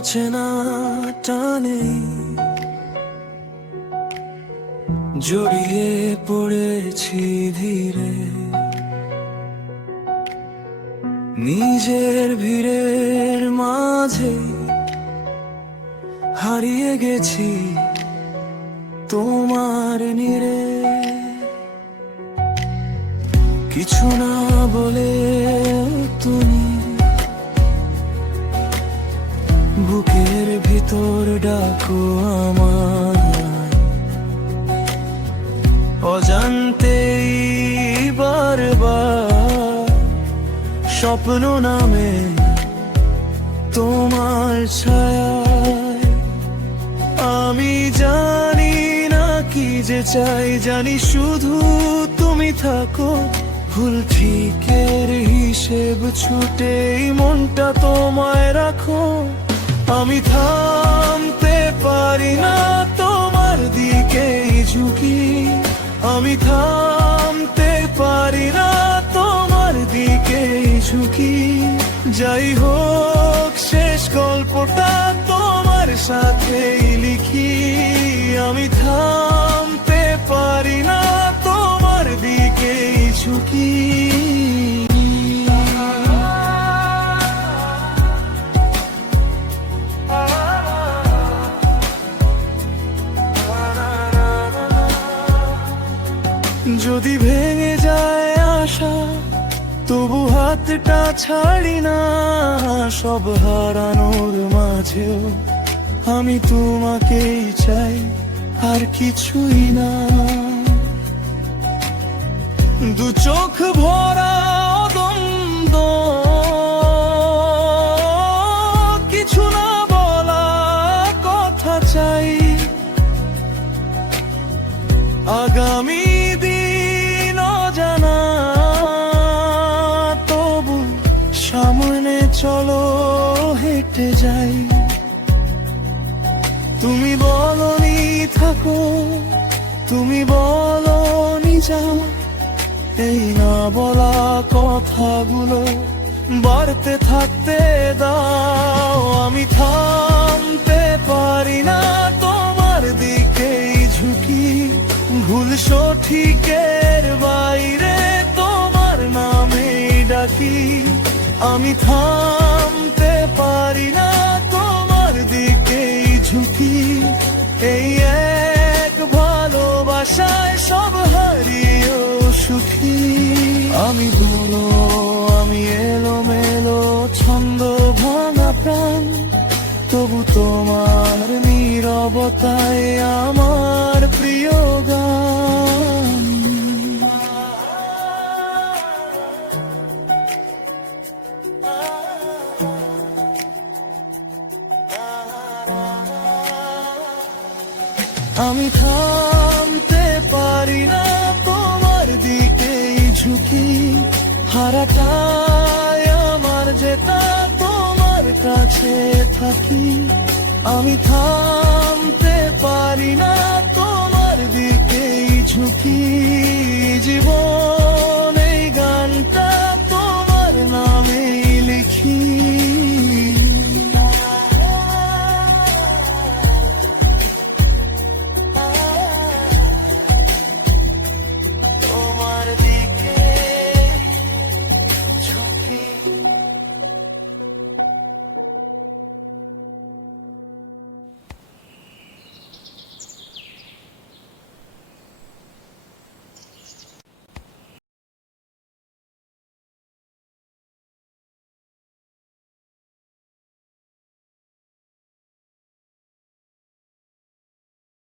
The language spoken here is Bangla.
অচেনা টানে জড়িয়ে পড়েছি ধীরে, নিজের ভিড়ের মাঝে হারিয়ে গেছি তোমার নীড়ে। কিছু না বলে তুমি বুকের ভিতর ডাকো আমায়, অজান্তেই বারবার স্বপ্ন নামে তোমার ছায়ায়। আমি জানি না কি যে চাই, জানি শুধু তুমি থাকো। ভুল ঠিকের হিসেব ছুটেই মনটা তোমায় রাখো। আমি থামতে পারি না তোমার দিকেই ঝুঁকি, আমি থামতে পারি না তোমার দিকেই ঝুঁকি। যাই হোক শেষ গল্পটা তোমার সাথেই লিখি, আমি থামতে পারি না তোমার দিকেই ঝুঁকি। যদি ভেঙে যায় আশা তবু হাতটা ছাড়ি না, সব হারানোর মাঝেও আমি তোমাকেই চাই, আর কিছুই না। দু চোখ ভরা দ্বন্দ্ব, কিছু না বলা কথা চাই। আগামী দিন অজানা, তবু সামনে চলো হেঁটে যাই। তুমি বলনি থাকো, তুমি বলনি যাও, এই না বলা কথাগুলো বাড়তে থাকতে দাও। আমি থামতে পারি না তোমার দিকেই ঝুঁকি, ভুল সঠিকের বাইরে তোমার নামে ডাকি। আমি থামতে পারি না তোমার দিকেই ঝুঁকি, এই এক ভালোবাসায় সব হারিয়েও সুখী। আমি বলো আমি এলোমেলো ছন্দ ভাঙা প্রাণ, তবু তোমার নীরবতায় আমার প্রিয় গান। আমি থামতে পারি না তোমার দিকেই ঝুঁকি, হারাটাই আমার জেতা তোমার কাছে থাকি। আমি থামতে পারি না তোমার দিকেই ঝুঁকি, জীবন